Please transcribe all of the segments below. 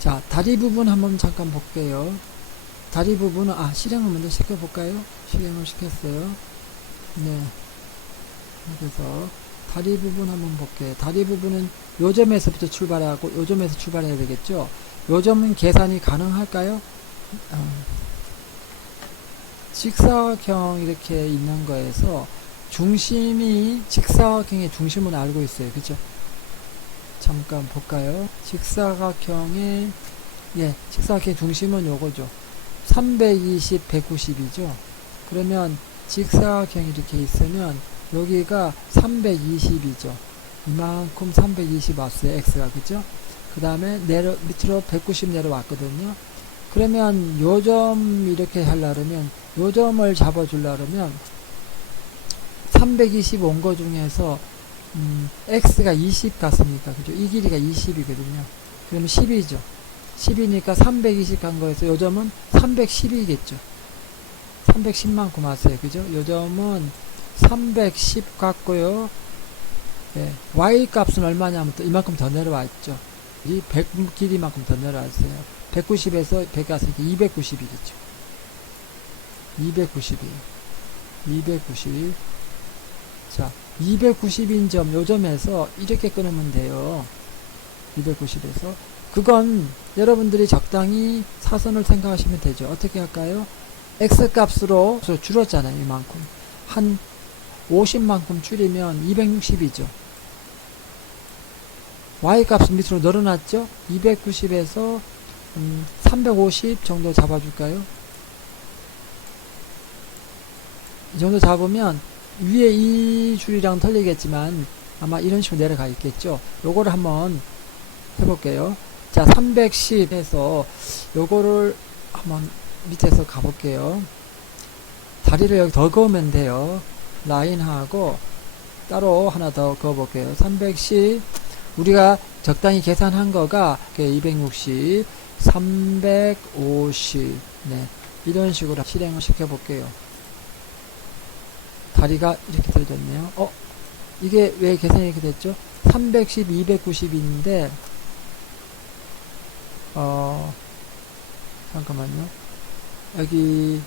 자, 다리 부분 한번 잠깐 볼게요. 다리 부분은, 실행을 먼저 시켜볼까요? 실행을 시켰어요. 네. 그래서, 다리 부분 한번 볼게요. 다리 부분은 요 점에서부터 출발하고, 요 점에서 출발해야 되겠죠? 요 점은 계산이 가능할까요? 직사각형 이렇게 있는 거에서, 중심이, 직사각형의 중심은 알고 있어요. 그죠? 잠깐 볼까요? 직사각형의 직사각형의 중심은 요거죠. 320, 190이죠. 그러면 직사각형이 이렇게 있으면 여기가 320이죠. 이만큼 320 왔어요. x가. 그죠? 그 다음에 밑으로 190 내려왔거든요. 그러면 요 점 이렇게 하려면 요 점을 잡아주려면 320 온 거 중에서 x가 20 같으니까, 그죠? 이 길이가 20이거든요. 그러면 10이죠. 10이니까 320 간 거에서 요 점은 310이겠죠. 310만큼 왔어요. 그죠? 요 점은 310 같고요. 예, y 값은 얼마냐면 또 이만큼 더 내려왔죠. 이 100 길이만큼 더 내려왔어요. 190에서 100 갔으니까 290이겠죠. 290이에요. 290. 자, 290인 점, 요 점에서 이렇게 끊으면 돼요. 290에서. 그건 여러분들이 적당히 사선을 생각하시면 되죠. 어떻게 할까요? x 값으로 줄었잖아요. 이만큼. 한 50만큼 줄이면 260이죠. y 값은 밑으로 늘어났죠? 290에서 350 정도 잡아줄까요? 이 정도 잡으면 위에 이 줄이랑 틀리겠지만 아마 이런 식으로 내려가 있겠죠. 요거를 한번 해볼게요. 자, 310 해서 요거를 한번 밑에서 가볼게요. 다리를 여기 더 그으면 돼요. 라인하고 따로 하나 더 그어볼게요. 310 우리가 적당히 계산한 거가 260 350 네, 이런 식으로 실행을 시켜볼게요. 다리가 이렇게 들어졌네요. 이게 왜 계산이 이렇게 됐죠? 310, 290인데, 잠깐만요. 여기,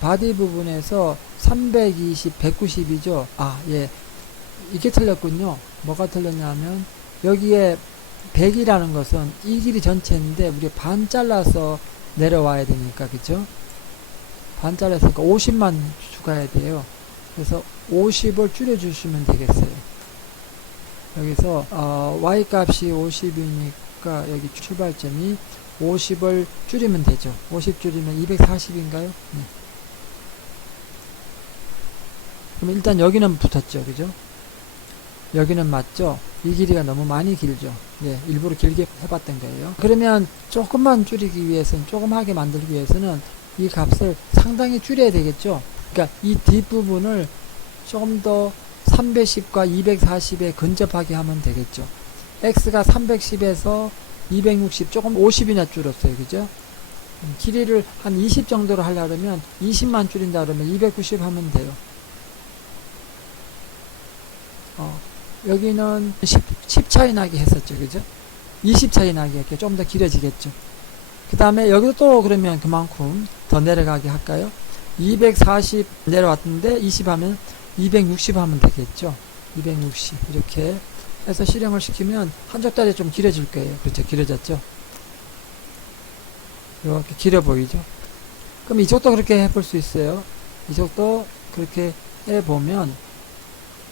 바디 부분에서 320, 190이죠? 예. 이게 틀렸군요. 뭐가 틀렸냐면, 여기에 100이라는 것은 이 길이 전체인데, 우리 반 잘라서 내려와야 되니까, 그죠? 반 잘랐으니까 50만 추가해야 돼요. 그래서 50을 줄여주시면 되겠어요. 여기서 y 값이 50이니까 여기 출발점이 50을 줄이면 되죠. 50 줄이면 240인가요? 네. 그럼 일단 여기는 붙었죠. 그죠? 여기는 맞죠? 이 길이가 너무 많이 길죠. 네, 일부러 길게 해봤던 거예요. 그러면 조금만 줄이기 위해서는, 조금하게 만들기 위해서는 이 값을 상당히 줄여야 되겠죠. 그러니까 이 뒷부분을 조금 더 310과 240에 근접하게 하면 되겠죠. x가 310에서 260 조금 50이나 줄었어요. 그죠? 길이를 한 20 정도로 하려면 20만 줄인다 그러면 290 하면 돼요. 여기는 10 차이 나게 했었죠. 그죠? 20 차이 나게 할게요. 좀 더 길어지겠죠. 그 다음에 여기도 또 그러면 그만큼 더 내려가게 할까요? 240 내려왔는데 20 하면 260 하면 되겠죠. 260 이렇게 해서 실행을 시키면 한쪽 다리 좀 길어질 거예요. 그렇죠. 길어졌죠. 이렇게 길어 보이죠. 그럼 이쪽도 그렇게 해볼 수 있어요. 이쪽도 그렇게 해보면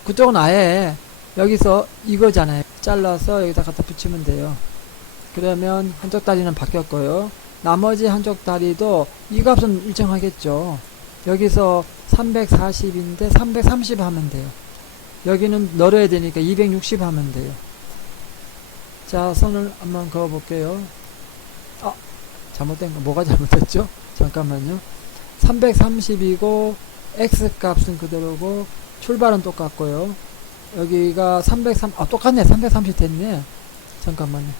그쪽은 아예 여기서 이거잖아요. 잘라서 여기다 갖다 붙이면 돼요. 그러면 한쪽 다리는 바뀌었고요. 나머지 한쪽 다리도 이 값은 일정하겠죠. 여기서 340인데 330 하면 돼요. 여기는 늘어야 되니까 260 하면 돼요. 자, 선을 한번 그어 볼게요. 잘못된 거 뭐가 잘못됐죠? 잠깐만요. 330이고 x 값은 그대로고 출발은 똑같고요. 여기가 330 똑같네. 330 됐네. 잠깐만요.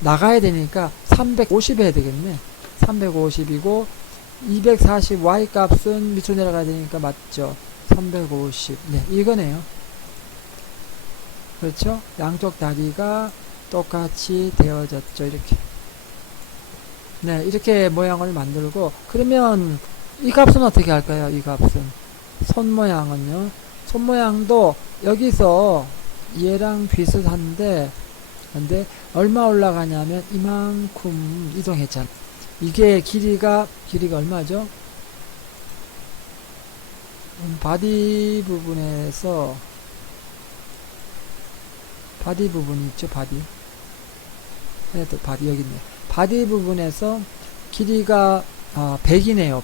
나가야 되니까 350 해야 되겠네. 350이고 240 y 값은 밑으로 내려가야 되니까 맞죠. 350 네, 이거네요. 그렇죠. 양쪽 다리가 똑같이 되어졌죠. 이렇게. 네, 이렇게 모양을 만들고, 그러면 이 값은 어떻게 할까요? 이 값은. 손 모양은요. 손 모양도 여기서 얘랑 비슷한데, 근데 얼마 올라가냐면 이만큼 이동했잖아. 이게 길이가 얼마죠? 바디 부분에서 바디 부분이 있죠. 바디. 네, 또 바디 여기 있네. 바디 부분에서 길이가 100이네요.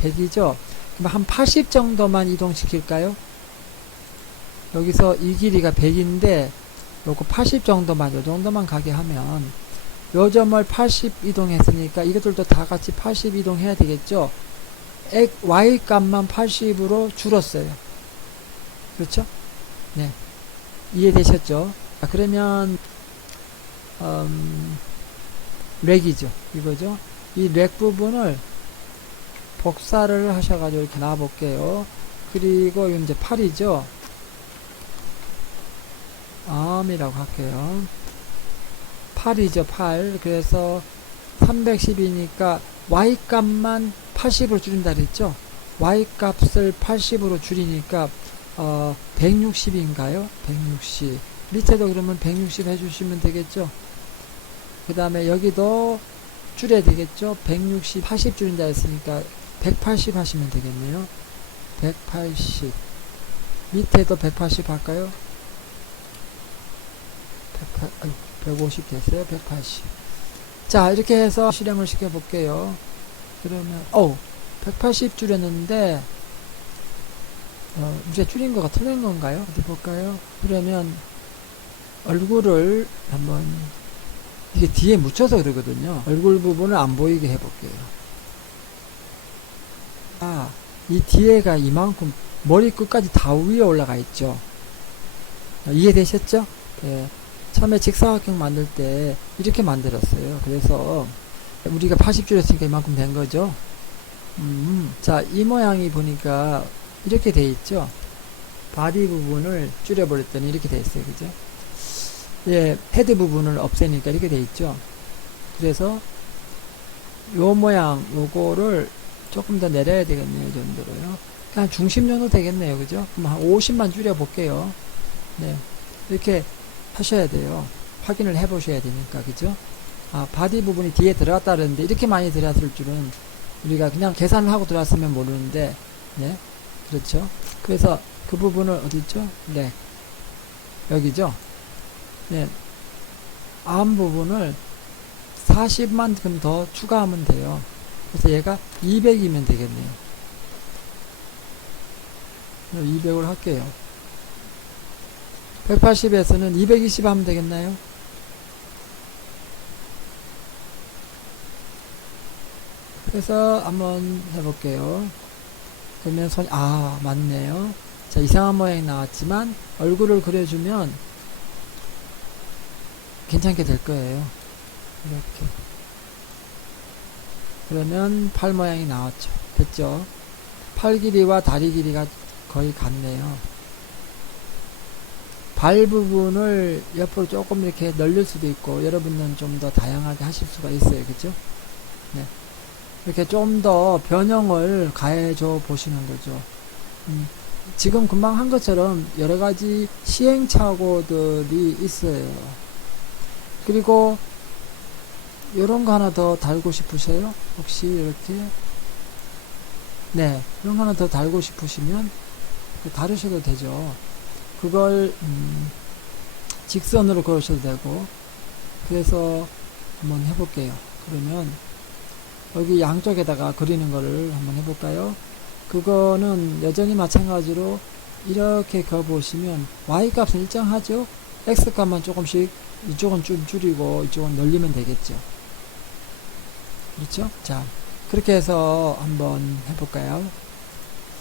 100이죠. 그럼 한 80 정도만 이동시킬까요? 여기서 이 길이가 100인데 요거 80 정도만, 요 정도만 가게 하면 요 점을 80 이동했으니까 이것들도 다 같이 80 이동해야 되겠죠. y 값만 80으로 줄었어요. 그렇죠? 네. 이해되셨죠? 그러면 렉이죠. 이거죠. 이 렉 부분을 복사를 하셔가지고 이렇게 놔볼게요. 그리고 이제 8이죠. 암이라고 할게요. 8이죠. 8. 그래서 310이니까 y 값만 80으로 줄인다 그랬죠. y 값을 80으로 줄이니까 160인가요? 160. 밑에도 그러면 160 해주시면 되겠죠. 그 다음에 여기도 줄여야 되겠죠. 160, 80 줄인다 했으니까 180 하시면 되겠네요. 180. 밑에도 180 할까요? 150 됐어요. 180. 자, 이렇게 해서 실행을 시켜 볼게요. 그러면 180 줄였는데 이제 줄인 거가 틀린 건가요? 어디 볼까요? 그러면 얼굴을 한번, 이게 뒤에 묻혀서 그러거든요. 얼굴 부분을 안 보이게 해볼게요. 이 뒤에가 이만큼 머리 끝까지 다 위에 올라가 있죠. 이해되셨죠? 네. 처음에 직사각형 만들 때 이렇게 만들었어요. 그래서 우리가 80 줄였으니까 이만큼 된 거죠. 자, 이 모양이 보니까 이렇게 돼 있죠. 바디 부분을 줄여버렸더니 이렇게 돼 있어요. 그죠? 예, 헤드 부분을 없애니까 이렇게 돼 있죠. 그래서 요 모양, 요거를 조금 더 내려야 되겠네요. 이 정도로요. 그냥 중심 정도 되겠네요. 그죠? 그럼 한 50만 줄여볼게요. 네. 이렇게 하셔야 돼요. 확인을 해 보셔야 되니까. 그죠? 바디 부분이 뒤에 들어갔다 그러는데 이렇게 많이 들어갔을 줄은 우리가 그냥 계산을 하고 들어왔으면 모르는데, 네. 그렇죠? 그래서 그 부분을 어디 있죠? 네. 여기죠? 네. 암 부분을 40만큼 더 추가하면 돼요. 그래서 얘가 200이면 되겠네요. 200을 할게요. 180에서는 220 하면 되겠나요? 그래서 한번 해볼게요. 그러면 맞네요. 자, 이상한 모양이 나왔지만 얼굴을 그려주면 괜찮게 될 거예요. 이렇게. 그러면 팔 모양이 나왔죠. 됐죠? 팔 길이와 다리 길이가 거의 같네요. 발 부분을 옆으로 조금 이렇게 늘릴 수도 있고, 여러분은 좀 더 다양하게 하실 수가 있어요. 그죠? 네. 이렇게 좀 더 변형을 가해줘 보시는 거죠. 지금 금방 한 것처럼 여러 가지 시행착오들이 있어요. 그리고 요런 거 하나 더 달고 싶으세요? 혹시 이렇게? 네, 이런 거 하나 더 달고 싶으시면 다르셔도 되죠. 그걸 직선으로 그으셔도 되고. 그래서 한번 해볼게요. 그러면 여기 양쪽에다가 그리는 거를 한번 해볼까요? 그거는 여전히 마찬가지로 이렇게 그어보시면 y값은 일정하죠? x값만 조금씩 이쪽은 좀 줄이고 이쪽은 늘리면 되겠죠. 그렇죠? 자, 그렇게 해서 한번 해볼까요?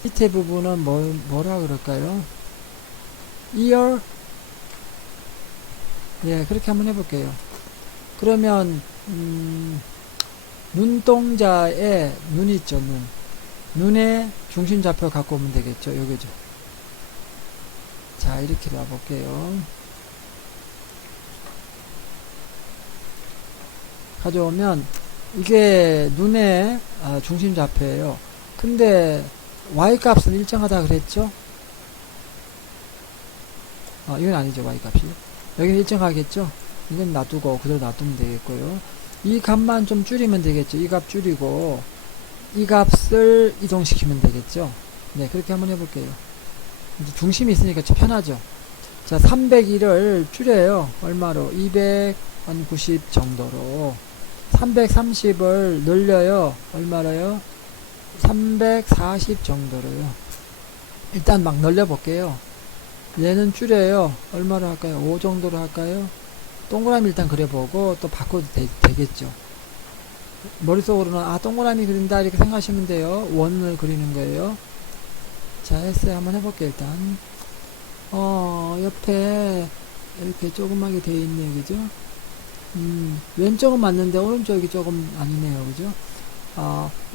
밑에 부분은 뭐라 그럴까요? ear? 예, 그렇게 한번 해볼게요. 그러면 눈동자에 눈이 있죠. 눈의 중심좌표 갖고 오면 되겠죠. 여기죠. 자, 이렇게 놔볼게요. 가져오면 이게 눈의 중심 좌표예요. 근데 y 값은 일정하다 그랬죠? 이건 아니죠. y 값이. 여기는 일정하겠죠? 이건 놔두고 그대로 놔두면 되겠고요. 이 값만 좀 줄이면 되겠죠. 이 값 줄이고 이 값을 이동시키면 되겠죠. 네, 그렇게 한번 해볼게요. 이제 중심이 있으니까 좀 편하죠. 자, 301을 줄여요. 얼마로? 290 정도로. 330을 늘려요. 얼마로요? 340 정도로요. 일단 막 늘려볼게요. 얘는 줄여요. 얼마로 할까요? 5 정도로 할까요? 동그라미 일단 그려보고 또 바꿔도 되겠죠. 머릿속으로는 동그라미 그린다 이렇게 생각하시면 돼요. 원을 그리는 거예요. 자, 했어요. 한번 해볼게요. 일단 옆에 이렇게 조그맣게 되어 있네요. 그죠? 왼쪽은 맞는데 오른쪽이 조금 아니네요. 그죠?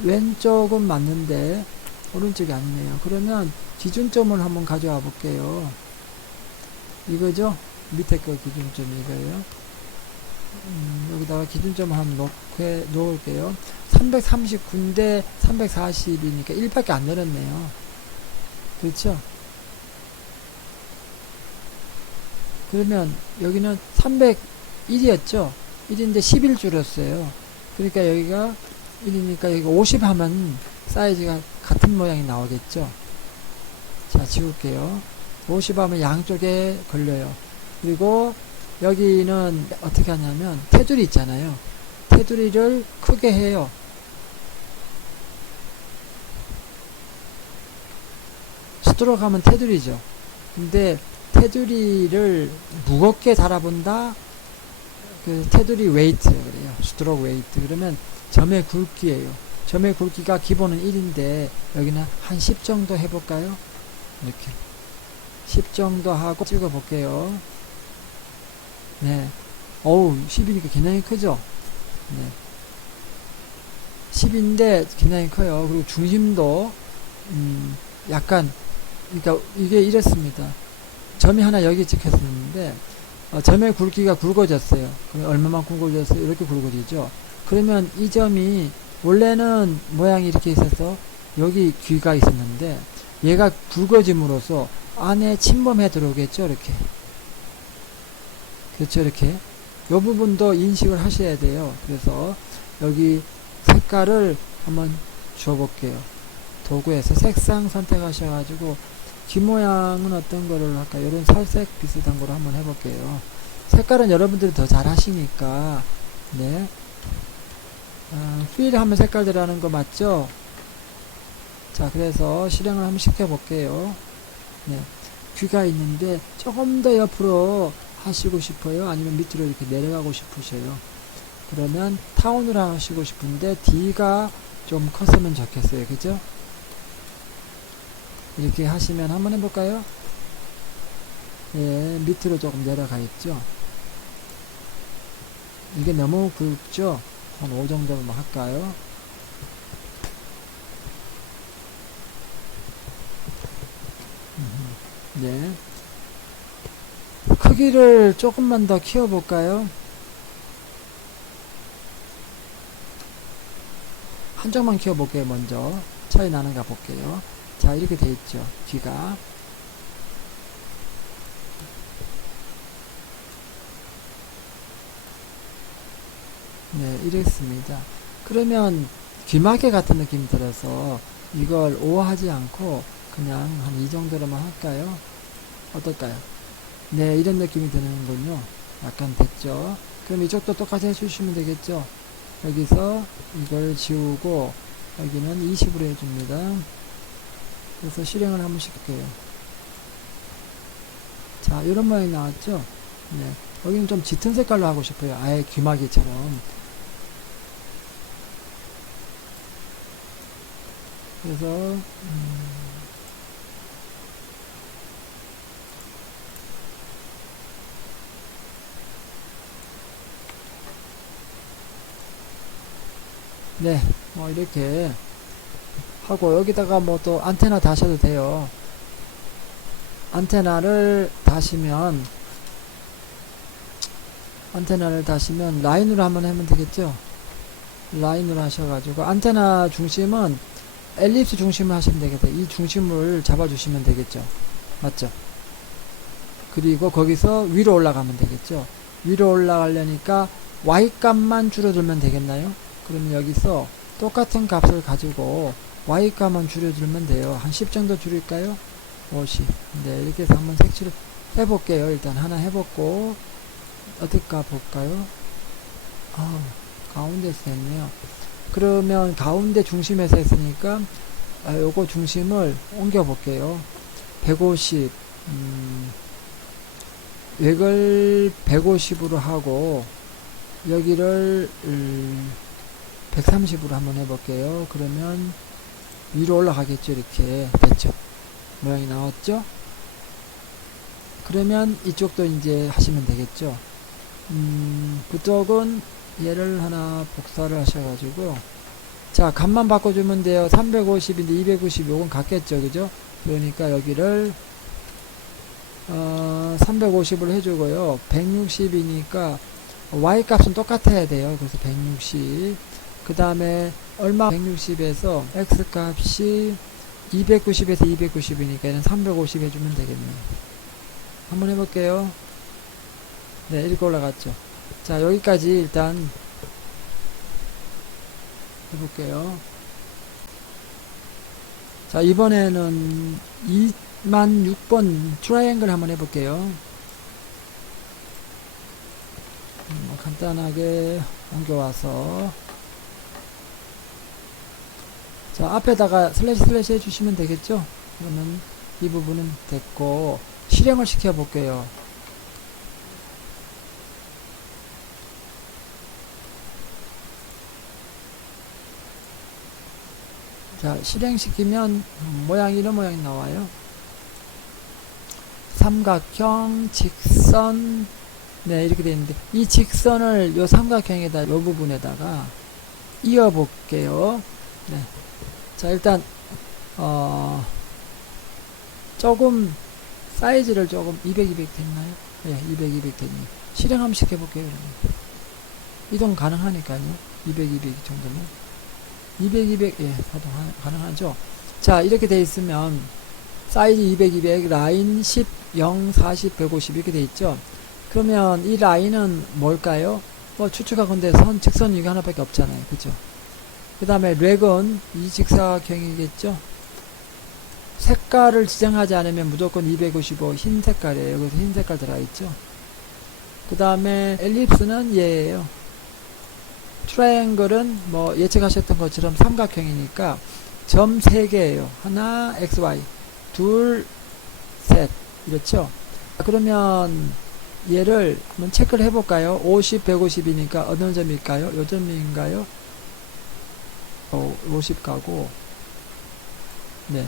왼쪽은 맞는데 오른쪽이 아니네요. 그러면 기준점을 한번 가져와 볼게요. 이거죠? 밑에 거 기준점이 이거예요. 여기다가 기준점을 한번 놓을게요. 339인데 340이니까 1밖에 안 늘었네요. 그렇죠? 그러면 여기는 301이었죠? 1인데 11 줄었어요. 그러니까 여기가 1이니까 여기 50 하면 사이즈가 같은 모양이 나오겠죠? 자, 지울게요. 50 하면 양쪽에 걸려요. 그리고 여기는 어떻게 하냐면 테두리 있잖아요. 테두리를 크게 해요. 스트로크 하면 테두리죠. 근데 테두리를 무겁게 달아본다. 그 테두리 웨이트 그래요. 스트로크 웨이트. 그러면 점의 굵기예요. 점의 굵기가 기본은 1인데 여기는 한 10 정도 해볼까요? 이렇게 10 정도 하고 찍어 볼게요. 네. 어우, 10이니까 굉장히 크죠? 네. 10인데 굉장히 커요. 그리고 중심도, 약간, 그러니까 이게 이랬습니다. 점이 하나 여기 찍혔었는데, 점의 굵기가 굵어졌어요. 그럼 얼마만큼 굵어졌어요? 이렇게 굵어지죠? 그러면 이 점이, 원래는 모양이 이렇게 있어서 여기 귀가 있었는데, 얘가 굵어짐으로써 안에 침범해 들어오겠죠? 이렇게. 그렇죠, 이렇게. 이 부분도 인식을 하셔야 돼요. 그래서 여기 색깔을 한번 줘볼게요. 도구에서 색상 선택하셔가지고 귀 모양은 어떤 거를 할까요? 이런 살색 비슷한 거로 한번 해볼게요. 색깔은 여러분들이 더 잘 하시니까. 네. 필 하면 색깔 들어가는 거 맞죠? 자, 그래서 실행을 한번 시켜볼게요. 네. 귀가 있는데 조금 더 옆으로 하시고 싶어요? 아니면 밑으로 이렇게 내려가고 싶으셔요? 그러면 타운으로 하시고 싶은데 D가 좀 컸으면 좋겠어요. 그죠? 이렇게 하시면 한번 해볼까요? 예, 밑으로 조금 내려가 있죠? 이게 너무 굵죠? 한 5 정도만 할까요? 네. 크기를 조금만 더 키워볼까요? 한쪽만 키워볼게요. 먼저 차이 나는가 볼게요. 자, 이렇게 돼 있죠. 귀가. 네, 이랬습니다. 그러면 귀마개 같은 느낌이 들어서 이걸 오하지 않고 그냥 한 이 정도로만 할까요? 어떨까요? 네, 이런 느낌이 드는군요. 약간 됐죠? 그럼 이쪽도 똑같이 해주시면 되겠죠? 여기서 이걸 지우고 여기는 20으로 해줍니다. 그래서 실행을 한번 시킬게요. 자, 이런 모양이 나왔죠? 네, 여기는 좀 짙은 색깔로 하고 싶어요. 아예 귀마개처럼. 그래서 네, 뭐 이렇게 하고 여기다가 뭐 또 안테나 다셔도 돼요. 안테나를 다시면 안테나를 다시면 라인으로 한번 하면 되겠죠. 라인으로 하셔가지고 안테나 중심은 엘립스 중심을 하시면 되겠다. 이 중심을 잡아주시면 되겠죠. 맞죠? 그리고 거기서 위로 올라가면 되겠죠. 위로 올라가려니까 Y값만 줄여들면 되겠나요? 그러면 여기서 똑같은 값을 가지고 Y값만 줄여들면 돼요. 한 10 정도 줄일까요? 50. 네, 이렇게 해서 한번 색칠을 해볼게요. 일단 하나 해봤고, 어떻게 가볼까요? 가운데서 했네요. 그러면 가운데 중심에서 했으니까, 요거 중심을 옮겨볼게요. 150, 획을 150으로 하고, 여기를 130으로 한번 해볼게요. 그러면 위로 올라가겠죠. 이렇게 됐죠. 모양이 나왔죠. 그러면 이쪽도 이제 하시면 되겠죠. 그쪽은 얘를 하나 복사를 하셔가지고, 자, 값만 바꿔주면 돼요. 350인데 290 요건 같겠죠. 그죠? 그러니까 여기를 350으로 해주고요. 160이니까 Y값은 똑같아야 돼요. 그래서 160. 그 다음에 얼마 160에서 X값이 290에서 290이니까 얘는 350 해주면 되겠네요. 한번 해볼게요. 네, 이렇게 올라갔죠. 자, 여기까지 일단 해볼게요. 자, 이번에는 26번 트라이앵글 한번 해볼게요. 간단하게 옮겨와서, 자, 앞에다가 슬래시 해주시면 되겠죠? 그러면 이 부분은 됐고, 실행을 시켜볼게요. 자, 실행시키면 모양이 이런 모양이 나와요. 삼각형, 직선, 네, 이렇게 되어 있는데, 이 직선을 요 삼각형에다, 요 부분에다가 이어볼게요. 네. 자, 일단, 조금, 사이즈를 조금 200, 200 됐나요? 네, 200, 200 됐네요. 실행 한번 시켜볼게요. 그러면. 이동 가능하니까요. 200, 200 정도면. 200, 200, 예, 가능하죠. 자, 이렇게 돼 있으면, 사이즈 200, 200, 라인 10, 0, 40, 150 이렇게 돼 있죠. 그러면 이 라인은 뭘까요? 뭐 추측하건대 직선 이게 하나밖에 없잖아요. 그죠? 그 다음에 렉은 이 직사각형이겠죠. 색깔을 지정하지 않으면 무조건 255 흰 색깔이에요. 그래서 흰 색깔 들어가 있죠. 그 다음에 엘립스는 얘예요. 트라이앵글은 뭐 예측하셨던 것처럼 삼각형이니까 점 3개예요. 하나 XY, 둘, 셋, 이렇죠. 그러면 얘를 한번 체크를 해볼까요? 50, 150이니까 어느 점일까요? 요 점인가요? 50 가고, 네.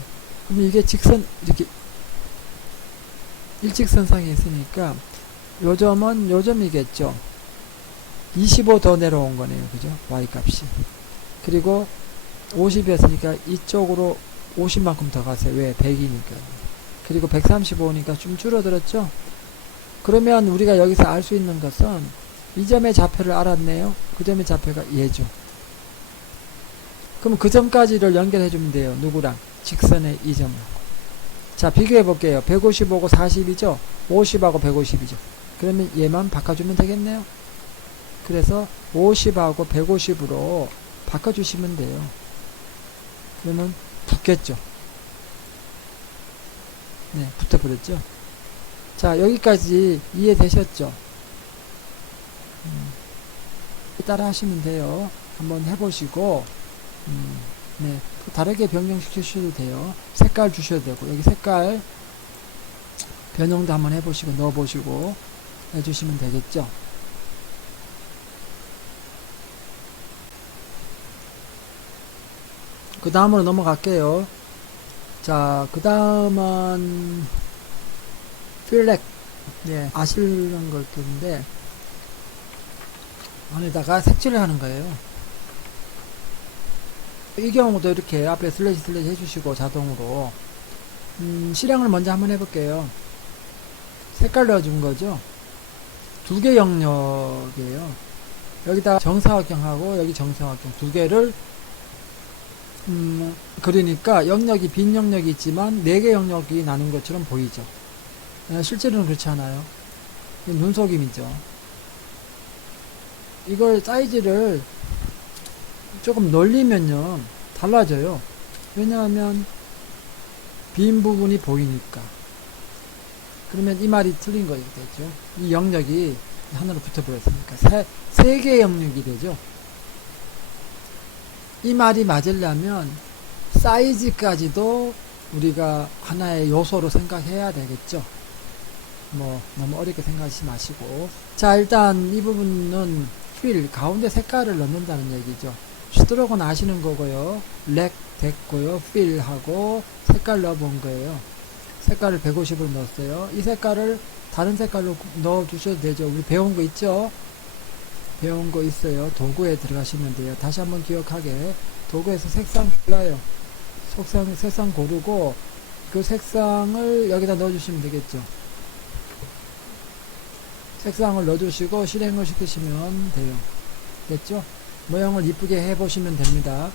그럼 이게 직선, 이렇게 일직선상에 있으니까 요 점은 요 점이겠죠. 25 더 내려온 거네요. 그죠? Y값이. 그리고 50이었으니까 이쪽으로 50만큼 더 가세요. 왜? 100이니까. 그리고 135니까 좀 줄어들었죠? 그러면 우리가 여기서 알 수 있는 것은 이 점의 좌표를 알았네요. 그 점의 좌표가 얘죠. 그럼 그 점까지를 연결해 주면 돼요. 누구랑? 직선의 이 점으로. 자, 비교해 볼게요. 155고 40이죠? 50하고 150이죠. 그러면 얘만 바꿔주면 되겠네요. 그래서 50하고 150으로 바꿔주시면 돼요. 그러면 붙겠죠. 네, 붙어버렸죠. 자, 여기까지 이해되셨죠? 따라 하시면 돼요. 한번 해보시고, 네, 다르게 변경시키셔도 돼요. 색깔 주셔도 되고, 여기 색깔 변형도 한번 해보시고, 넣어보시고, 해주시면 되겠죠. 그 다음으로 넘어갈게요. 자, 그 다음은 필렉, 예, 아시는 걸 텐데 안에다가 색칠을 하는 거예요. 이 경우도 이렇게 앞에 슬래시 해주시고 자동으로 실행을 먼저 한번 해볼게요. 색깔 넣어준 거죠. 두 개 영역이에요. 여기다 정사각형하고 여기 정사각형 두 개를 그러니까 영역이 빈 영역이 있지만 네 개 영역이 나눈 것처럼 보이죠. 실제로는 그렇지 않아요. 눈속임이죠. 이걸 사이즈를 조금 넓리면요 달라져요. 왜냐하면 빈 부분이 보이니까. 그러면 이 말이 틀린 거게 되죠. 이 영역이 하나로 붙어버렸으니까 세 개의 영역이 되죠. 이 말이 맞으려면 사이즈까지도 우리가 하나의 요소로 생각해야 되겠죠. 뭐 너무 어렵게 생각하지 마시고, 자 일단 이 부분은 휠 가운데 색깔을 넣는다는 얘기죠. 스트로크는 아시는 거고요. 렉 됐고요. 휠하고 색깔 넣어본 거예요. 색깔을 150을 넣었어요. 이 색깔을 다른 색깔로 넣어 주셔도 되죠. 우리 배운 거 있죠? 배운 거 있어요. 도구에 들어가시면 돼요. 다시 한번 기억하게, 도구에서 색상 골라요. 색상 고르고 그 색상을 여기다 넣어 주시면 되겠죠. 색상을 넣어 주시고 실행을 시키시면 돼요. 됐죠? 모양을 이쁘게 해 보시면 됩니다.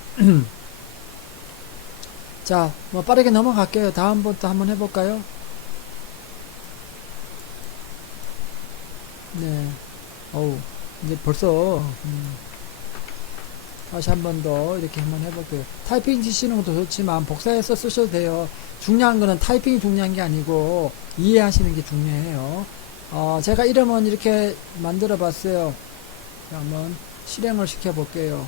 자, 뭐 빠르게 넘어갈게요. 다음부터 한번 해볼까요? 네. 어우, 이제 벌써 다시 한 번 더 이렇게 한번 해볼게요. 타이핑 치시는 것도 좋지만 복사해서 쓰셔도 돼요. 중요한 거는 타이핑이 중요한 게 아니고 이해하시는 게 중요해요. 제가 이름은 이렇게 만들어 봤어요. 한번 실행을 시켜 볼게요.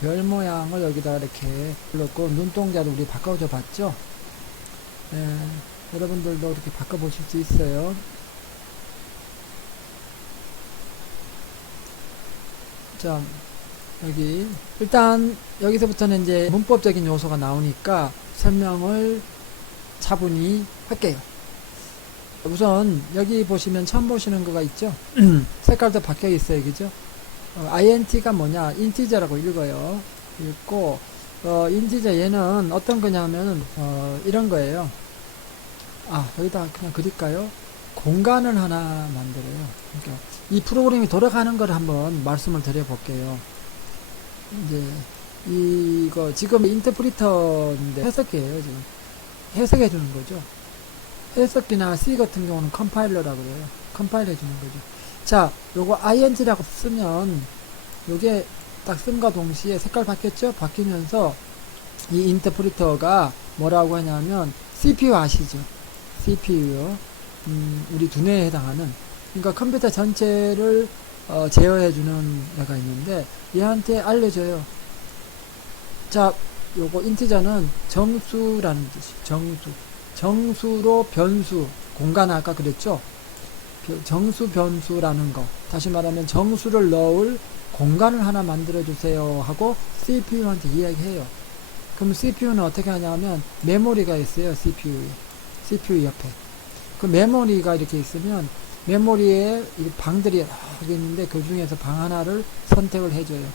별 모양을 여기다 이렇게 불렀고, 눈동자도 우리 바꿔줘 봤죠? 네, 여러분들도 이렇게 바꿔보실 수 있어요. 자, 여기 일단 여기서부터는 이제 문법적인 요소가 나오니까 설명을 차분히 할게요. 우선 여기 보시면 처음 보시는 거가 있죠? 색깔도 바뀌어 있어요. 그죠? int가 뭐냐? 인티저라고 읽어요. 읽고, 인티저 얘는 어떤 거냐면, 이런 거예요. 여기다 그냥 그릴까요? 공간을 하나 만들어요. 그러니까 이 프로그램이 돌아가는 걸 한번 말씀을 드려볼게요. 이제, 이거 지금 인터프리터인데 해석기예요, 지금. 해석해 주는 거죠. 해석기나 C 같은 경우는 컴파일러라고 그래요. 컴파일 해주는 거죠. 자, 요거 ing라고 쓰면 요게 딱 쓴과 동시에 색깔 바뀌었죠? 바뀌면서 이 인터프리터가 뭐라고 하냐면 CPU 아시죠? CPU요. 우리 두뇌에 해당하는, 그러니까 컴퓨터 전체를 제어해주는 애가 있는데 얘한테 알려줘요. 자, 요거 인티저는 정수라는 뜻이에요. 정수로 변수, 공간 아까 그랬죠? 정수 변수라는 거, 다시 말하면 정수를 넣을 공간을 하나 만들어 주세요 하고 CPU한테 이야기해요. 그럼 CPU는 어떻게 하냐면 메모리가 있어요. CPU 옆에 그 메모리가 이렇게 있으면 메모리에 방들이 여러 있는데 그 중에서 방 하나를 선택을 해줘요.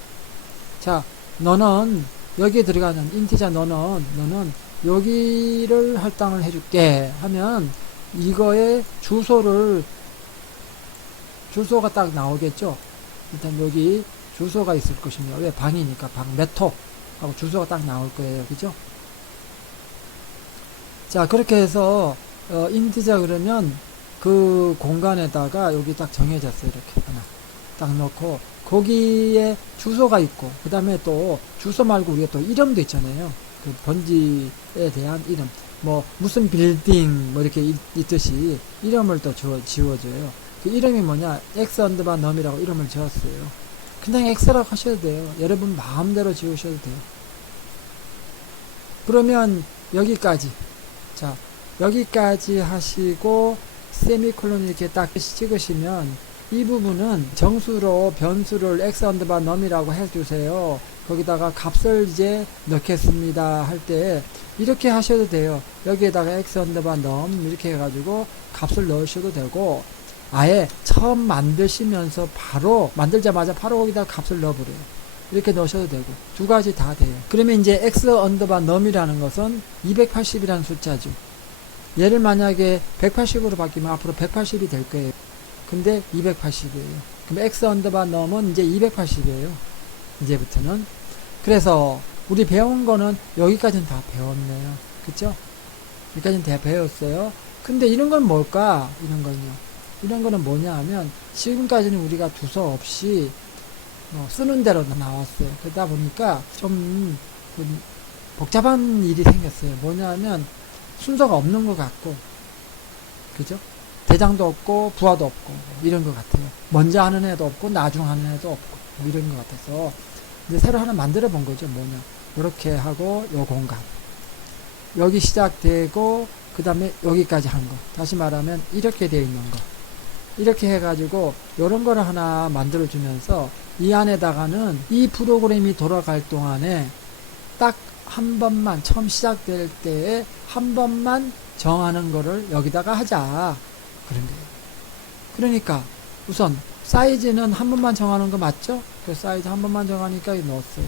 자, 너는 여기에 들어가는 인티저, 너는 여기를 할당을 해줄게 하면 이거의 주소가 딱 나오겠죠. 일단 여기 주소가 있을 것이며, 왜 방이니까 방 몇 호 하고 주소가 딱 나올 거예요. 그죠? 자, 그렇게 해서 인티저 그러면 그 공간에다가 여기 딱 정해졌어요. 이렇게 하나 딱 넣고 거기에 주소가 있고, 그 다음에 또 주소 말고 우리가 또 이름도 있잖아요. 그 번지에 대한 이름, 뭐 무슨 빌딩 뭐 이렇게 있듯이 이름을 또 지워줘요. 그 이름이 뭐냐? X 언더바 num이라고 이름을 지었어요. 그냥 X라고 하셔도 돼요. 여러분 마음대로 지우셔도 돼요. 그러면 여기까지, 자 여기까지 하시고 세미콜론 이렇게 딱 찍으시면 이 부분은 정수로 변수를 X 언더바 num이라고 해주세요. 거기다가 값을 이제 넣겠습니다 할 때 이렇게 하셔도 돼요. 여기에다가 X 언더바 num 이렇게 해가지고 값을 넣으셔도 되고, 아예 처음 만드시면서 바로 만들자마자 바로 거기다 값을 넣어버려요. 이렇게 넣으셔도 되고, 두 가지 다 돼요. 그러면 이제 X 언더바 num이라는 것은 280이라는 숫자죠. 얘를 만약에 180으로 바뀌면 앞으로 180이 될 거예요. 근데 280이에요. 그럼 x 언더바 넘은 이제 280이에요. 이제부터는. 그래서 우리 배운 거는 여기까지는 다 배웠네요. 그쵸? 여기까지는 다 배웠어요. 근데 이런 건 뭘까? 이런 거는요. 이런 거는 뭐냐 하면 지금까지는 우리가 두서없이 쓰는 대로 나왔어요. 그러다 보니까 좀 복잡한 일이 생겼어요. 뭐냐 하면 순서가 없는 것 같고, 그죠? 대장도 없고 부하도 없고 이런 것 같아요. 먼저 하는 애도 없고 나중 하는 애도 없고 이런 것 같아서 이제 새로 하나 만들어 본 거죠. 뭐냐, 이렇게 하고 요 공간 여기 시작되고 그 다음에 여기까지 한 거, 다시 말하면 이렇게 되어 있는 거, 이렇게 해가지고 요런 거를 하나 만들어 주면서 이 안에다가는 이 프로그램이 돌아갈 동안에 딱 한 번만, 처음 시작될 때에 한 번만 정하는 거를 여기다가 하자, 그런 거예요. 그러니까 우선 사이즈는 한 번만 정하는 거 맞죠? 그 사이즈 한 번만 정하니까 넣었어요.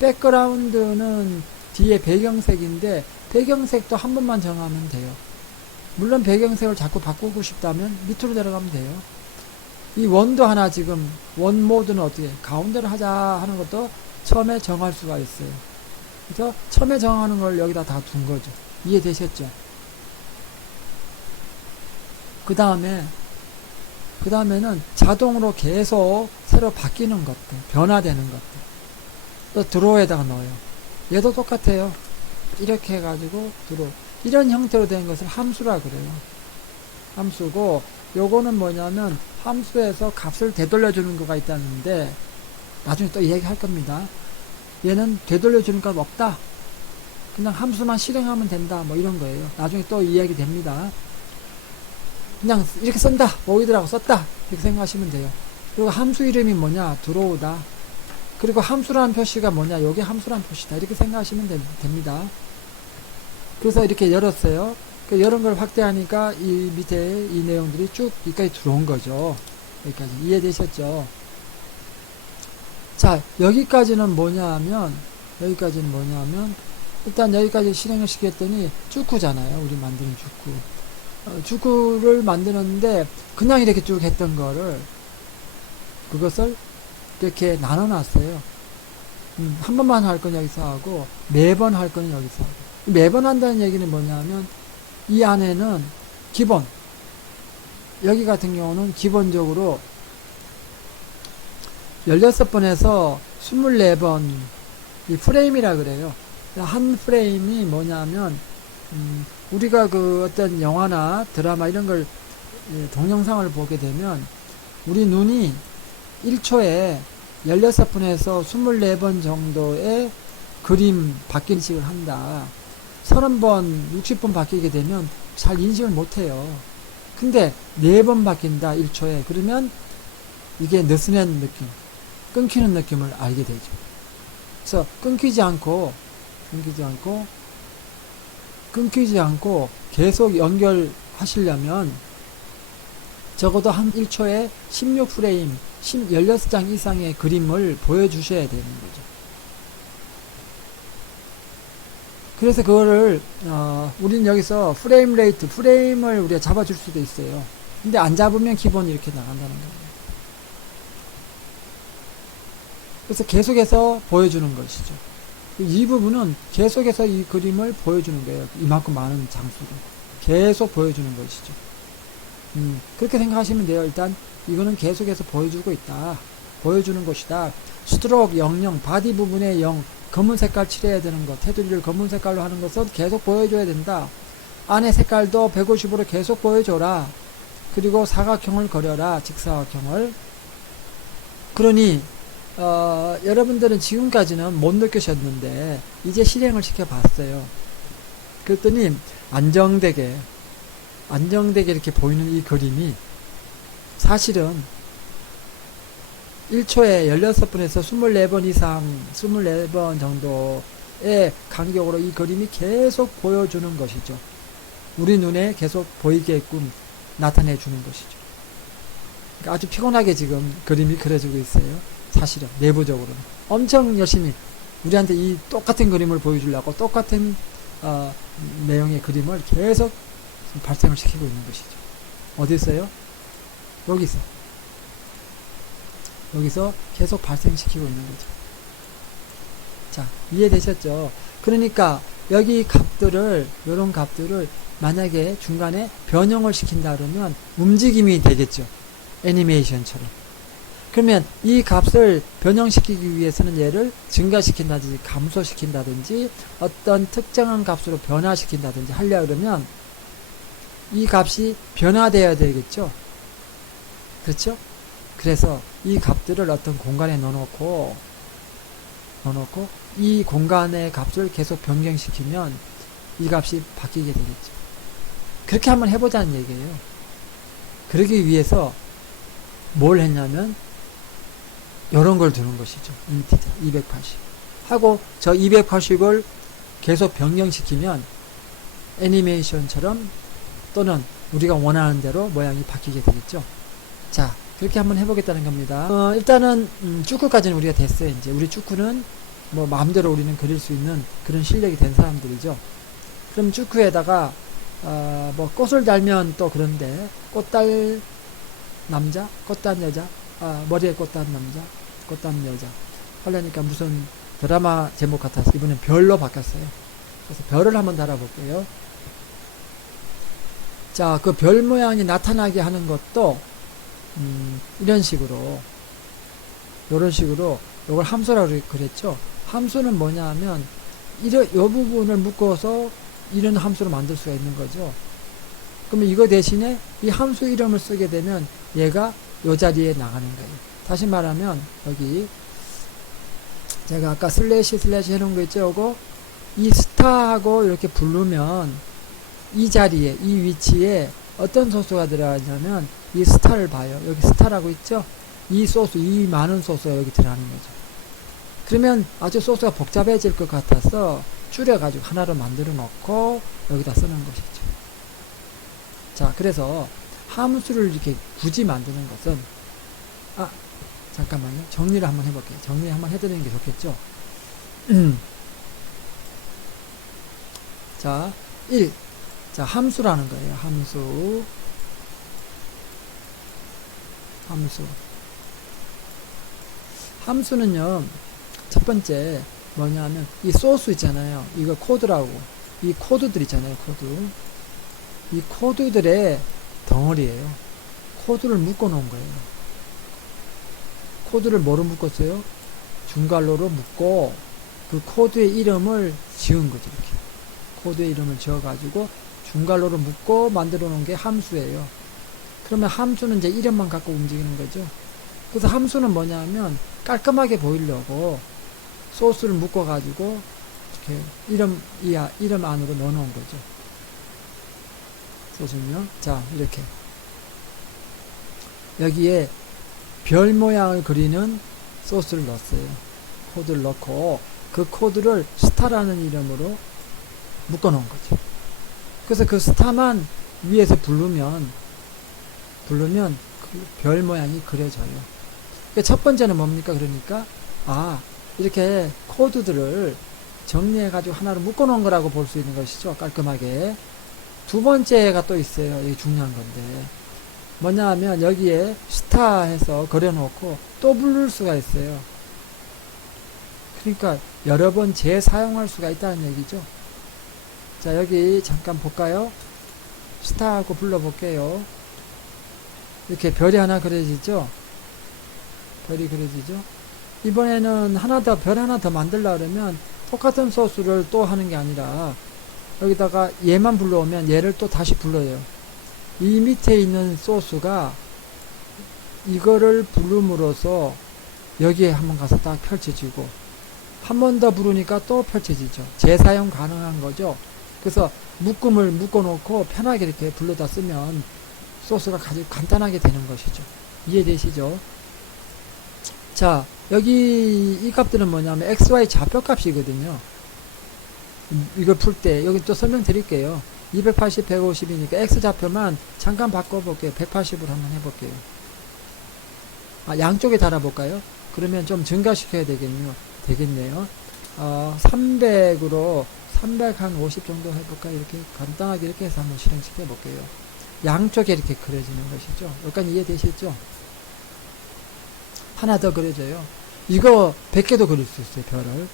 백그라운드는 뒤에 배경색인데 배경색도 한 번만 정하면 돼요. 물론 배경색을 자꾸 바꾸고 싶다면 밑으로 내려가면 돼요. 이 원도 하나, 지금 원 모드는 어떻게 가운데로 하자 하는 것도 처음에 정할 수가 있어요. 그래서 처음에 정하는 걸 여기다 다 둔 거죠. 이해되셨죠? 그 다음에는 자동으로 계속 새로 바뀌는 것들, 변화되는 것들, 또 드로우에다가 넣어요. 얘도 똑같아요. 이렇게 해가지고 드로우, 이런 형태로 된 것을 함수라 그래요. 함수고, 요거는 뭐냐면 함수에서 값을 되돌려주는 거가 있다는데 나중에 또 얘기할 겁니다. 얘는 되돌려주는 값 없다, 그냥 함수만 실행하면 된다, 뭐 이런 거예요. 나중에 또 이야기 됩니다. 그냥 이렇게 쓴다, 보이더라고 썼다, 이렇게 생각하시면 돼요. 그리고 함수 이름이 뭐냐, 들어오다. 그리고 함수라는 표시가 뭐냐, 여기 함수라는 표시다, 이렇게 생각하시면 됩니다. 그래서 이렇게 열었어요. 그 열은 걸 확대하니까 이 밑에 이 내용들이 쭉 여기까지 들어온 거죠. 여기까지 이해되셨죠? 자, 여기까지는 뭐냐면 일단 여기까지 실행을 시켰더니 쭈꾸잖아요. 우리 만드는 쭈꾸. 쭈꾸를 만드는데 그냥 이렇게 쭉 했던 거를, 그것을 이렇게 나눠 놨어요. 한 번만 할 건 여기서 하고 매번 할 건 여기서 하고. 매번 한다는 얘기는 뭐냐면 이 안에는 기본, 여기 같은 경우는 기본적으로 16번에서 24번 이 프레임이라 그래요. 한 프레임이 뭐냐면 우리가 그 어떤 영화나 드라마 이런 걸 동영상을 보게 되면 우리 눈이 1초에 16번에서 24번 정도의 그림 바뀐 식을 한다. 30번, 60번 바뀌게 되면 잘 인식을 못해요. 근데 4번 바뀐다, 1초에. 그러면 이게 느슨한 느낌, 끊기는 느낌을 알게 되죠. 그래서 끊기지 않고 계속 연결하시려면 적어도 한 1초에 16프레임, 16장 이상의 그림을 보여주셔야 되는 거죠. 그래서 그거를 우리는 여기서 프레임 레이트, 프레임을 우리가 잡아줄 수도 있어요. 근데 안 잡으면 기본 이렇게 나간다는 거예요. 그래서 계속해서 보여주는 것이죠. 이 부분은 계속해서 이 그림을 보여주는 거예요. 이만큼 많은 장수를 계속 보여주는 것이죠. 그렇게 생각하시면 돼요. 일단 이거는 계속해서 보여주고 있다, 보여주는 것이다. 스트로크 00, 바디 부분에 0, 검은 색깔 칠해야 되는 것, 테두리를 검은 색깔로 하는 것은 계속 보여줘야 된다. 안에 색깔도 150으로 계속 보여줘라. 그리고 사각형을 그려라, 직사각형을. 그러니 여러분들은 지금까지는 못 느끼셨는데 이제 실행을 시켜봤어요. 그랬더니 안정되게 이렇게 보이는 이 그림이 사실은 1초에 16번에서 24번 이상, 24번 정도의 간격으로 이 그림이 계속 보여주는 것이죠. 우리 눈에 계속 보이게끔 나타내 주는 것이죠. 그러니까 아주 피곤하게 지금 그림이 그려지고 있어요. 사실은 내부적으로는 엄청 열심히 우리한테 이 똑같은 그림을 보여주려고 똑같은 내용의 그림을 계속 발생을 시키고 있는 것이죠. 어디 있어요? 여기서 계속 발생시키고 있는 거죠. 자, 이해되셨죠? 그러니까 여기 값들을, 요런 값들을 만약에 중간에 변형을 시킨다 그러면 움직임이 되겠죠. 애니메이션처럼. 그러면 이 값을 변형시키기 위해서는 얘를 증가시킨다든지 감소시킨다든지 어떤 특정한 값으로 변화시킨다든지 하려 그러면 이 값이 변화되어야 되겠죠. 그렇죠? 그래서 이 값들을 어떤 공간에 넣어놓고 이 공간의 값을 계속 변경시키면 이 값이 바뀌게 되겠죠. 그렇게 한번 해보자는 얘기예요. 그러기 위해서 뭘 했냐면 이런 걸 두는 것이죠. 인티저 280 하고 저 280을 계속 변경시키면 애니메이션처럼 또는 우리가 원하는 대로 모양이 바뀌게 되겠죠. 자, 그렇게 한번 해보겠다는 겁니다. 일단은 축구까지는 우리가 됐어요. 이제 우리 축구는 뭐 마음대로 우리는 그릴 수 있는 그런 실력이 된 사람들이죠. 그럼 축구에다가 뭐 꽃을 달면 또 그런데 꽃달 남자, 꽃단 여자, 머리에 꽃단 남자, 꽃단 여자 하려니까 무슨 드라마 제목 같아서 이번엔 별로 바뀌었어요. 그래서 별을 한번 달아볼게요. 자, 그 별 모양이 나타나게 하는 것도 이런 식으로 요걸 함수라고 그랬죠. 함수는 뭐냐 하면 이 부분을 묶어서 이런 함수로 만들 수가 있는 거죠. 그러면 이거 대신에 이 함수 이름을 쓰게 되면 얘가 요 자리에 나가는 거예요. 다시 말하면 여기 제가 아까 슬래시 해놓은 거 있죠. 요거 이 스타하고 이렇게 부르면 이 자리에 이 위치에 어떤 소스가 들어가냐면 이 스타를 봐요. 여기 스타라고 있죠. 이 소스, 이 많은 소스가 여기 들어가는 거죠. 그러면 아주 소스가 복잡해질 것 같아서 줄여가지고 하나로 만들어 놓고 여기다 쓰는 것이죠. 자, 그래서 함수를 이렇게 굳이 만드는 것은 잠깐만요. 정리를 한번 해볼게요. 정리 한번 해드리는 게 좋겠죠. 자, 1. 자, 함수라는 거예요. 함수는요, 첫 번째 뭐냐면 이 소스 있잖아요. 이거 코드라고. 이 코드들 있잖아요. 이 코드들의 덩어리예요. 코드를 묶어 놓은 거예요. 코드를 뭐로 묶었어요? 중괄호로 묶고 그 코드의 이름을 지은 거죠. 이렇게 코드의 이름을 지어가지고 중괄호로 묶고 만들어 놓은 게 함수예요. 그러면 함수는 이제 이름만 갖고 움직이는 거죠. 그래서 함수는 뭐냐면 깔끔하게 보이려고 소스를 묶어가지고 이렇게 이름 안으로 넣어놓은 거죠. 소스는요. 자, 이렇게 여기에 별 모양을 그리는 소스를 넣었어요. 코드를 넣고 그 코드를 스타라는 이름으로 묶어놓은 거죠. 그래서 그 스타만 위에서 부르면 그 별 모양이 그려져요. 그러니까 첫 번째는 뭡니까? 그러니까 이렇게 코드들을 정리해가지고 하나로 묶어놓은 거라고 볼 수 있는 것이죠. 깔끔하게. 두 번째가 또 있어요. 이게 중요한 건데 뭐냐 하면 여기에 스타 해서 그려놓고 또 부를 수가 있어요. 그러니까 여러 번 재사용할 수가 있다는 얘기죠. 자, 여기 잠깐 볼까요? 스타하고 불러볼게요. 이렇게 별이 하나 그려지죠? 별이 그려지죠? 이번에는 별 하나 더 만들려고 그러면 똑같은 소스를 또 하는 게 아니라 여기다가 얘만 불러오면 얘를 또 다시 불러요. 이 밑에 있는 소스가 이거를 부름으로써 여기에 한번 가서 딱 펼쳐지고 한 번 더 부르니까 또 펼쳐지죠. 재사용 가능한 거죠. 그래서 묶음을 묶어놓고 편하게 이렇게 불러다 쓰면 소스가 아주 간단하게 되는 것이죠. 이해되시죠? 자, 여기 이 값들은 뭐냐면 XY 좌표값이거든요. 이걸 풀 때 여기 또 설명드릴게요. 280, 150이니까 X좌표만 잠깐 바꿔볼게요. 180으로 한번 해볼게요. 양쪽에 달아볼까요? 그러면 좀 증가시켜야 되겠네요. 300으로 350 정도 해볼까요? 이렇게 간단하게 이렇게 해서 한번 실행시켜 볼게요. 양쪽에 이렇게 그려지는 것이죠. 여기까지 이해되시죠? 하나 더 그려져요. 이거 100개도 그릴 수 있어요. 별을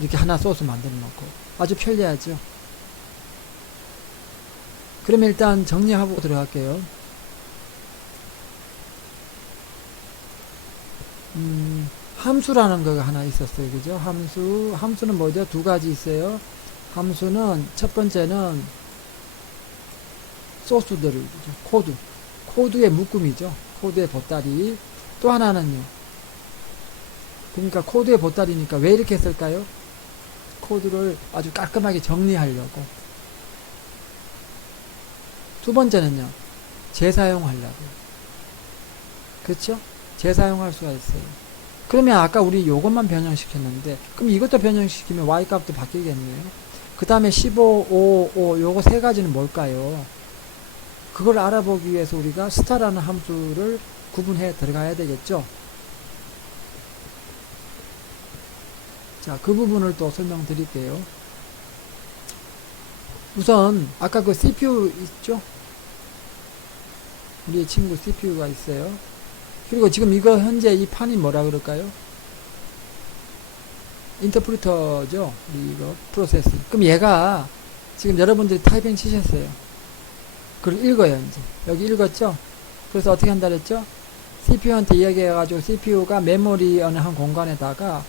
이렇게 하나 소스 만들어 놓고 아주 편리하죠. 그러면 일단 정리하고 들어갈게요. 함수라는 거가 하나 있었어요. 그죠? 함수는 뭐죠? 두 가지 있어요. 함수는 첫 번째는 소스들을, 코드의 묶음이죠. 코드의 보따리. 또 하나는요. 그러니까 코드의 보따리니까 왜 이렇게 했을까요? 코드를 아주 깔끔하게 정리하려고. 두 번째는요. 재사용하려고. 그렇죠? 재사용할 수가 있어요. 그러면 아까 우리 요것만 변형시켰는데 그럼 이것도 변형시키면 y값도 바뀌겠네요. 그 다음에 15, 5, 5 요거 세 가지는 뭘까요? 그걸 알아보기 위해서 우리가 스타라는 함수를 구분해 들어가야 되겠죠. 자, 그 부분을 또 설명드릴게요. 우선 아까 그 CPU 있죠? 우리 친구 CPU가 있어요. 그리고 지금 이거 현재 이 판이 뭐라 그럴까요? 인터프리터죠. 이거 프로세스. 그럼 얘가 지금 여러분들이 타이핑 치셨어요. 그걸 읽어요. 이제 여기 읽었죠. 그래서 어떻게 한다 그랬죠? CPU한테 이야기해가지고 CPU가 메모리 어느 한 공간에다가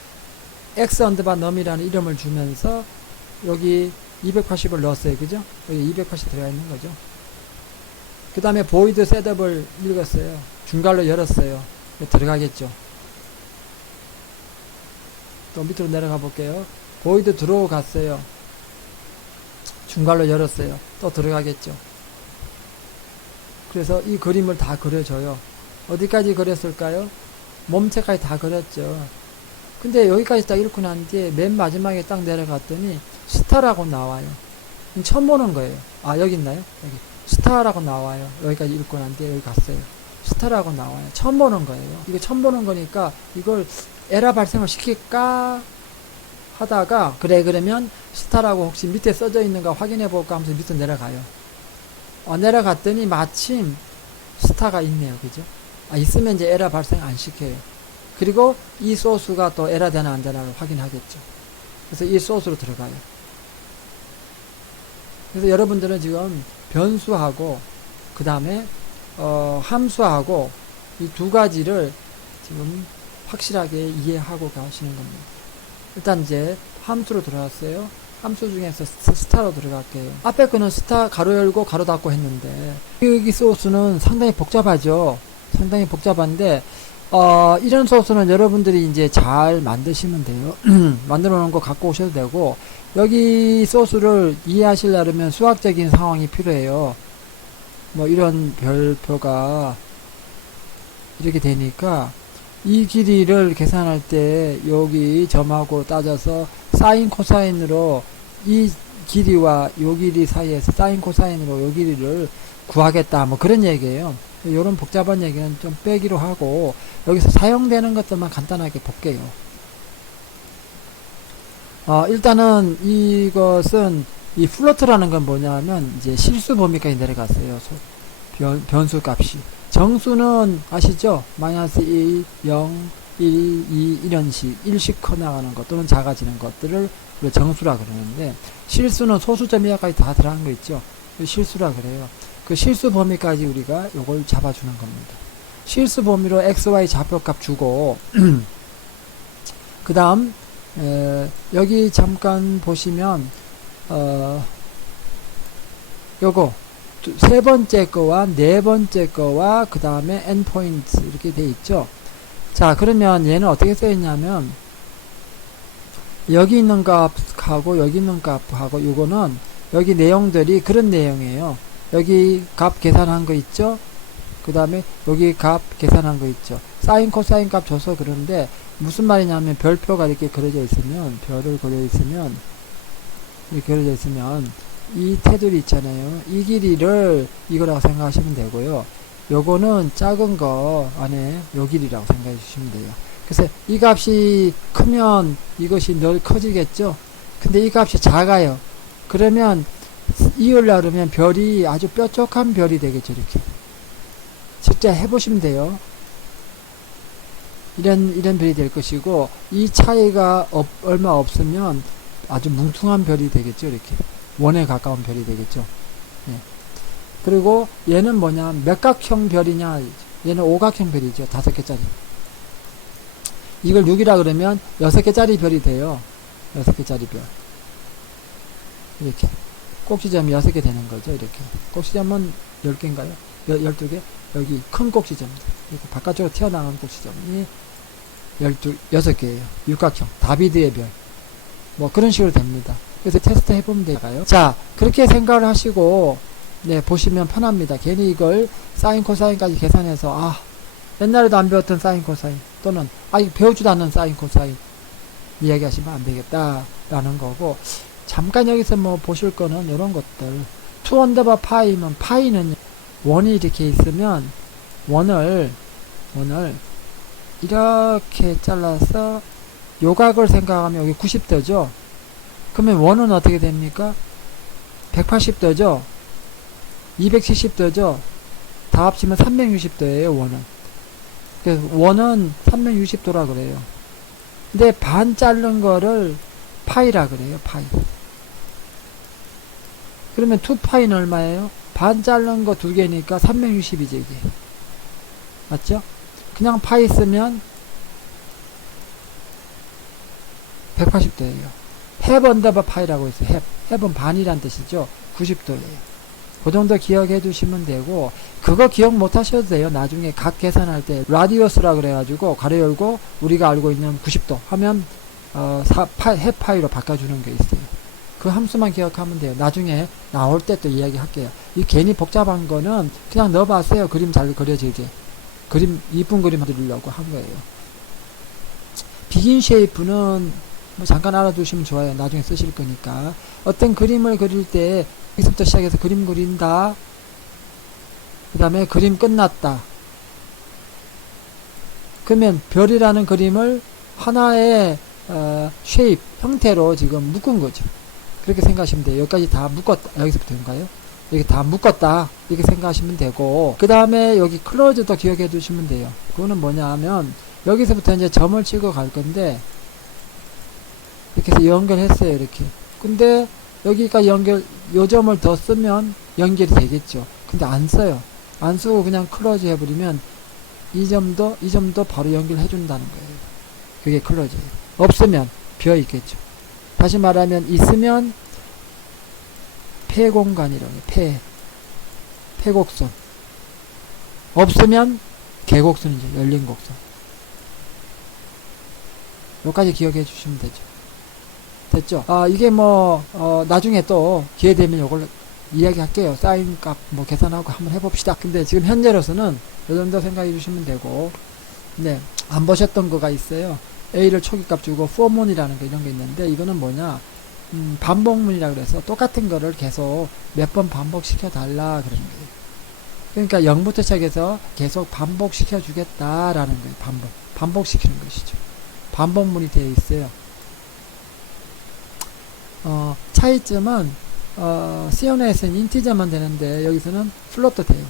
x 언더바 num이라는 이름을 주면서 여기 280을 넣었어요. 그죠? 여기 280 들어가 있는 거죠. 그 다음에 void setup을 읽었어요. 중괄로 열었어요. 들어가겠죠. 또 밑으로 내려가 볼게요. void draw 갔어요. 중괄로 열었어요. 또 들어가겠죠. 그래서 이 그림을 다 그려줘요. 어디까지 그렸을까요? 몸체까지 다 그렸죠. 근데 여기까지 딱 읽고 난 뒤에 맨 마지막에 딱 내려갔더니 스타라고 나와요. 처음 보는 거예요. 아, 여기 있나요? 여기. 스타라고 나와요. 여기까지 읽고 난 뒤에 여기 갔어요. 스타라고 나와요. 처음 보는 거예요. 이거 처음 보는 거니까 이걸 에러 발생을 시킬까 하다가 그래 그러면 스타라고 혹시 밑에 써져 있는가 확인해 볼까 하면서 밑으로 내려가요. 내려갔더니 마침 스타가 있네요. 그죠? 있으면 이제 에러 발생 안 시켜요. 그리고 이 소스가 또 에러 되나 안 되나를 확인하겠죠. 그래서 이 소스로 들어가요. 그래서 여러분들은 지금 변수하고 그 다음에 함수하고 이 두 가지를 지금 확실하게 이해하고 가시는 겁니다. 일단 이제 함수로 들어갔어요. 함수 중에서 스타로 들어갈게요. 앞에 거는 스타 가로 열고 가로 닫고 했는데 여기 소스는 상당히 복잡하죠. 상당히 복잡한데 이런 소스는 여러분들이 이제 잘 만드시면 돼요. 만들어 놓은 거 갖고 오셔도 되고 여기 소스를 이해하시려면 수학적인 상황이 필요해요. 뭐 이런 별표가 이렇게 되니까 이 길이를 계산할 때 여기 점하고 따져서 사인 코사인으로 이 길이와 요 길이 사이에서 사인 코사인으로 요 길이를 구하겠다 뭐 그런 얘기예요. 이런 복잡한 얘기는 좀 빼기로 하고 여기서 사용되는 것들만 간단하게 볼게요. 일단은 이것은 이 플로트라는 건 뭐냐면 이제 실수 범위까지 내려갔어요. 변수 값이. 정수는 아시죠? 마이너스 1, 0, 1, 2 이런 식 일씩 커나가는 것 또는 작아지는 것들을 우리가 정수라 그러는데 실수는 소수점 이하까지 다 들어간 거 있죠? 실수라 그래요. 그 실수 범위까지 우리가 요걸 잡아주는 겁니다. 실수 범위로 xy 좌표값 주고 그 다음 여기 잠깐 보시면 요거 세 번째 거와 네 번째 거와 그 다음에 endpoint 이렇게 돼 있죠. 자, 그러면 얘는 어떻게 써 있냐면 여기 있는 값하고 여기 있는 값하고 요거는 여기 내용들이 그런 내용이에요. 여기 값 계산한 거 있죠. 그 다음에 여기 값 계산한 거 있죠. 사인 코사인 값 줘서 그러는데 무슨 말이냐면 별표가 이렇게 그려져 있으면 별을 그려 있으면 이렇게 그려져 있으면 이 테두리 있잖아요. 이 길이를 이거라고 생각하시면 되고요. 요거는 작은 거 안에 요 길이라고 생각해 주시면 돼요. 그래서 이 값이 크면 이것이 늘 커지겠죠. 근데 이 값이 작아요. 그러면 이으려 그러면 별이 아주 뾰족한 별이 되겠죠. 이렇게 직접 해보시면 돼요. 이런 별이 될 것이고, 이 차이가 얼마 없으면 아주 뭉퉁한 별이 되겠죠. 이렇게 원에 가까운 별이 되겠죠. 예. 그리고 얘는 뭐냐, 몇각형 별이냐, 얘는 오각형 별이죠. 5개짜리. 이걸 6이라 그러면 6개짜리 별이 돼요. 6개짜리 별. 이렇게 꼭지점이 6개 되는 거죠. 이렇게 꼭지점은 10개인가요? 12개? 여기 큰 꼭지점입니다. 이렇게 바깥쪽으로 튀어나간 꼭지점이 6개예요. 육각형, 다비드의 별. 뭐 그런 식으로 됩니다. 그래서 테스트 해보면 될까요? 자, 그렇게 생각을 하시고, 네, 보시면 편합니다. 괜히 이걸 사인, 코사인까지 계산해서, 옛날에도 안 배웠던 사인, 코사인, 또는, 이거 배우지도 않는 사인, 코사인, 이야기하시면 안 되겠다, 라는 거고, 잠깐 여기서 뭐 보실 거는 이런 것들. 2 언더바 파이면, 파이는 원이 이렇게 있으면, 원을 이렇게 잘라서 요각을 생각하면 여기 90도죠. 그러면 원은 어떻게 됩니까? 180도죠. 270도죠. 다 합치면 360도예요. 원은. 그래서 원은 360도라 그래요. 근데 반 자른 거를 파이라 그래요. 파이. 그러면 2파이는 얼마예요? 반 자른 거 2개니까 360이죠. 이게. 맞죠? 그냥 파이 쓰면 180도예요. half 언더바 파이라고 있어요. half은 반이란 뜻이죠. 90도예요. 그 정도 기억해 두시면 되고, 그거 기억 못 하셔도 돼요. 나중에 각 계산할 때 라디오스라 그래가지고 가로 열고 우리가 알고 있는 90도 하면 half 파이로 바꿔주는 게 있어요. 그 함수만 기억하면 돼요. 나중에 나올 때 또 이야기 할게요. 이 괜히 복잡한 거는 그냥 넣어봤어요. 그림 잘 그려지게. 이쁜 그림 드리려고 한 거예요. 비긴 쉐이프는 뭐 잠깐 알아두시면 좋아요. 나중에 쓰실 거니까. 어떤 그림을 그릴 때 여기서부터 시작해서 그림 그린다. 그 다음에 그림 끝났다. 그러면 별이라는 그림을 하나의 쉐입, 형태로 지금 묶은 거죠. 그렇게 생각하시면 돼요. 여기까지 다 묶었다. 여기서부터인가요? 여기 다 묶었다. 이렇게 생각하시면 되고, 그 다음에 여기 클로즈도 기억해 두시면 돼요. 그거는 뭐냐 하면, 여기서부터 이제 점을 찍어 갈 건데, 이렇게 해서 연결했어요. 이렇게. 근데 여기가 요 점을 더 쓰면 연결이 되겠죠. 근데 안 써요. 안 쓰고 그냥 클로즈 해버리면 이 점도 바로 연결해 준다는 거예요. 그게 클로즈예요. 없으면 비어 있겠죠. 다시 말하면 있으면 폐공간이라고 해요. 폐곡선. 없으면 개곡선이죠. 열린 곡선. 여기까지 기억해 주시면 되죠. 됐죠? 이게 나중에 또 기회 되면 이걸 이야기 할게요. 사인 값 계산하고 한번 해봅시다. 근데 지금 현재로서는 이 정도 생각해 주시면 되고, 네. 안 보셨던 거가 있어요. A를 초기값 주고 포문이라는 거 이런 게 있는데, 이거는 뭐냐? 반복문이라 그래서 똑같은 거를 계속 몇 번 반복시켜 달라 그러는 거예요. 그러니까 0부터 시작해서 계속 반복시켜 주겠다라는 거예요. 반복시키는 것이죠. 반복문이 되어 있어요. 차이점은 C온에서는 인티저만 되는데 여기서는 플롯도 돼요.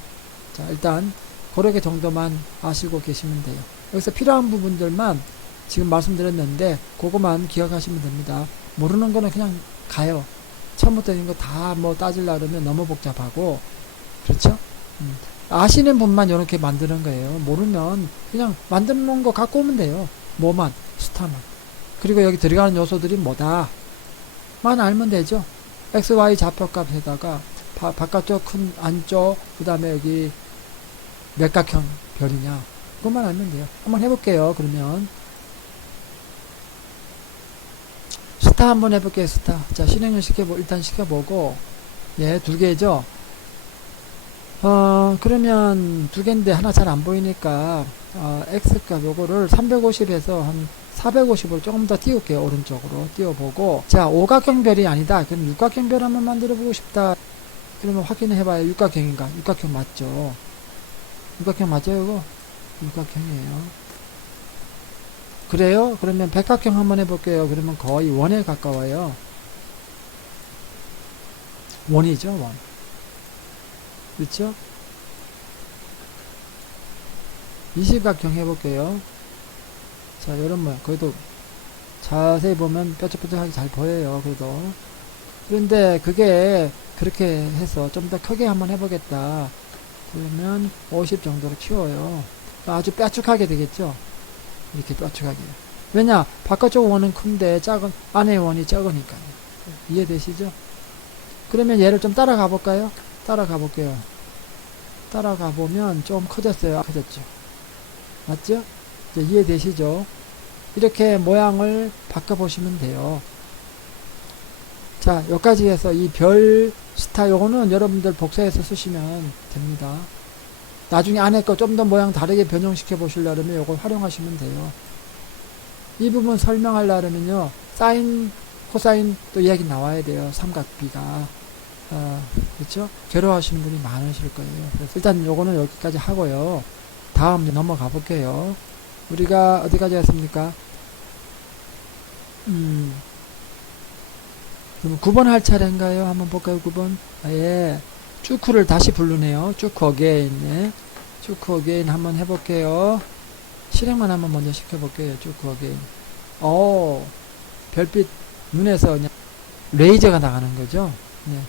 자, 일단 그렇게 정도만 아시고 계시면 돼요. 여기서 필요한 부분들만 지금 말씀드렸는데 그거만 기억하시면 됩니다. 모르는 거는 그냥 가요. 처음부터 이런 거 다 따지려 그러면 너무 복잡하고, 그렇죠? 아시는 분만 이렇게 만드는 거예요. 모르면 그냥 만드는 거 갖고 오면 돼요. 뭐만, 스타만. 그리고 여기 들어가는 요소들이 뭐다 만 알면 되죠. x, y 좌표값에다가 바깥쪽 큰 안쪽, 그 다음에 여기 몇각형 별이냐, 그것만 알면 돼요. 한번 해볼게요. 그러면 스타 한번 해볼게요. 스타. 자, 실행을 일단 시켜보고, 예, 2개죠. 그러면 2개인데 하나 잘 안 보이니까 x값 요거를 350에서 한 450으로 조금 더 띄울게요. 오른쪽으로 띄워보고, 자, 오각형 별이 아니다. 그럼 육각형 별 한번 만들어보고 싶다. 그러면 확인을 해봐요. 육각형인가? 육각형 맞죠? 육각형 맞아요, 이거? 육각형이에요. 그래요? 그러면 백각형 한번 해볼게요. 그러면 거의 원에 가까워요. 원이죠, 원. 그렇죠? 이시각형 해볼게요. 자, 이런 모양. 그래도 자세히 보면 뾰족뾰족하게 잘 보여요. 그래도. 그런데 그게 그렇게 해서 좀 더 크게 한번 해보겠다. 그러면 50 정도로 키워요. 아주 뾰족하게 되겠죠? 이렇게 뾰족하게. 왜냐? 바깥쪽 원은 큰데 작은, 안의 원이 적으니까요. 이해되시죠? 그러면 얘를 좀 따라가 볼까요? 따라가 볼게요. 따라가 보면 좀 커졌어요. 커졌죠? 맞죠? 이제 이해되시죠? 이렇게 모양을 바꿔보시면 돼요. 자, 여기까지 해서 이 별 스타 요거는 여러분들 복사해서 쓰시면 됩니다. 나중에 안에 거 좀 더 모양 다르게 변형시켜 보시려면 요걸 활용하시면 돼요. 이 부분 설명하려면요, 사인, 코사인 또 이야기 나와야 돼요. 삼각비가. 그렇죠? 괴로워하시는 분이 많으실 거예요. 그래서 일단 요거는 여기까지 하고요. 다음 넘어가 볼게요. 우리가 어디까지 했습니까? 그럼 9번 할 차례인가요? 한번 볼까요? 9번. 예. 쭈크를 다시 부르네요. 쭈크 어게인. 네. 쭈크 어게인 한번 해볼게요. 실행만 한번 먼저 시켜볼게요. 쭈크 어게인. 별빛 눈에서 그냥 레이저가 나가는 거죠. 네.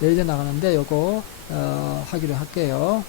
레이저 나가는데 요거 하기로 할게요.